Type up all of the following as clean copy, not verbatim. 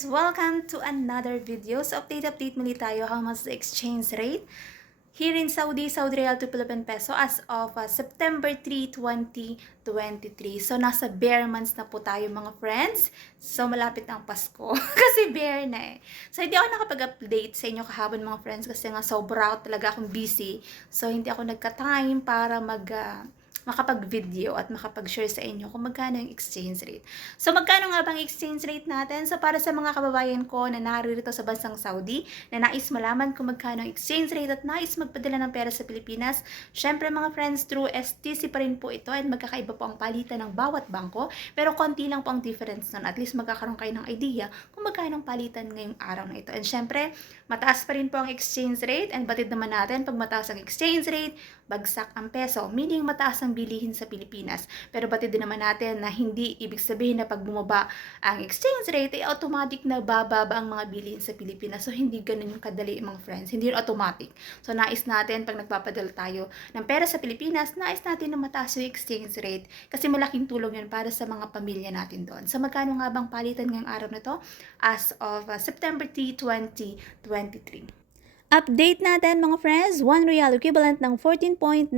friends! Welcome to another video. So update muli tayo how much the exchange rate here in Saudi Real to Philippine Peso as of September 3, 2023. So nasa bare months na po tayo mga friends. So malapit ang Pasko kasi bare na eh. So hindi ako nakapag-update sa inyo kahapon mga friends kasi nga sobra talaga akong busy. So hindi ako nagka-time para makapag-video at makapag-share sa inyo kung magkano yung exchange rate. So, magkano nga bang exchange rate natin? So, para sa mga kababayan ko na naririto sa bansang Saudi, na nais malaman kung magkano yung exchange rate at nais magpadala ng pera sa Pilipinas, syempre mga friends, through STC pa rin po ito at magkakaiba po ang palitan ng bawat bangko, pero konti lang po ang difference nun. At least magkakaroon kayo ng idea kung magkano ang palitan ngayong araw na ito. And syempre, mataas pa rin po ang exchange rate and batid naman natin, pag mataas ang exchange rate, bagsak ang peso, meaning mataas ang bilihin sa Pilipinas. Pero batid din naman natin na hindi ibig sabihin na pag bumaba ang exchange rate, ay automatic na bababa ang mga bilihin sa Pilipinas. So, hindi ganun yung kadali mga friends. Hindi yun automatic. So, nais natin, pag nagpapadala tayo ng pera sa Pilipinas, nais natin na mataas yung exchange rate kasi malaking tulong yun para sa mga pamilya natin doon. So, magkano nga bang palitan ngayong araw na to as of September 3, 2023? Update natin mga friends, 1 real equivalent ng 14.96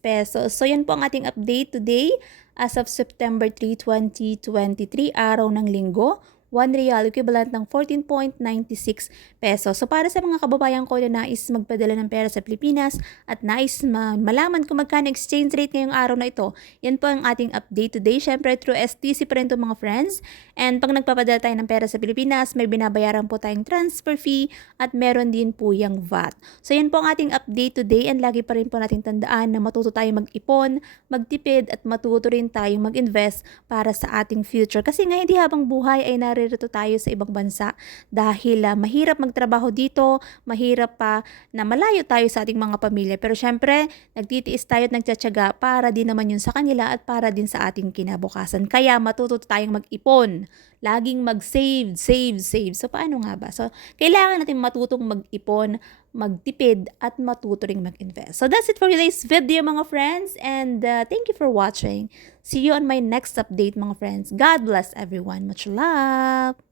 pesos. So yan po ang ating update today as of September 3, 2023, araw ng linggo. 1 real equivalent ng 14.96 pesos. So para sa mga kababayan ko na nais magpadala ng pera sa Pilipinas at nais malaman kung magkano exchange rate ngayong araw na ito, yan po ang ating update today. Syempre through STC pa rin ito mga friends. And pag nagpapadala tayo ng pera sa Pilipinas, may binabayaran po tayong transfer fee at meron din po yung VAT. So yan po ang ating update today and lagi pa rin po natin tandaan na matuto tayong mag-ipon, magtipid at matuto rin tayong mag-invest para sa ating future. Kasi nga hindi habang buhay ay naririto tayo sa ibang bansa dahil mahirap magtrabaho dito, mahirap pa na malayo tayo sa ating mga pamilya. Pero syempre, nagtitiis tayo at nagtsatsaga para din naman yun sa kanila at para din sa ating kinabukasan. Kaya matuto tayong mag-ipon. Laging save. So, paano nga ba? So, kailangan natin matutong mag-ipon, magtipid, at matuto ring mag-invest. So, that's it for today's video mga friends. And thank you for watching. See you on my next update mga friends. God bless everyone. Much love!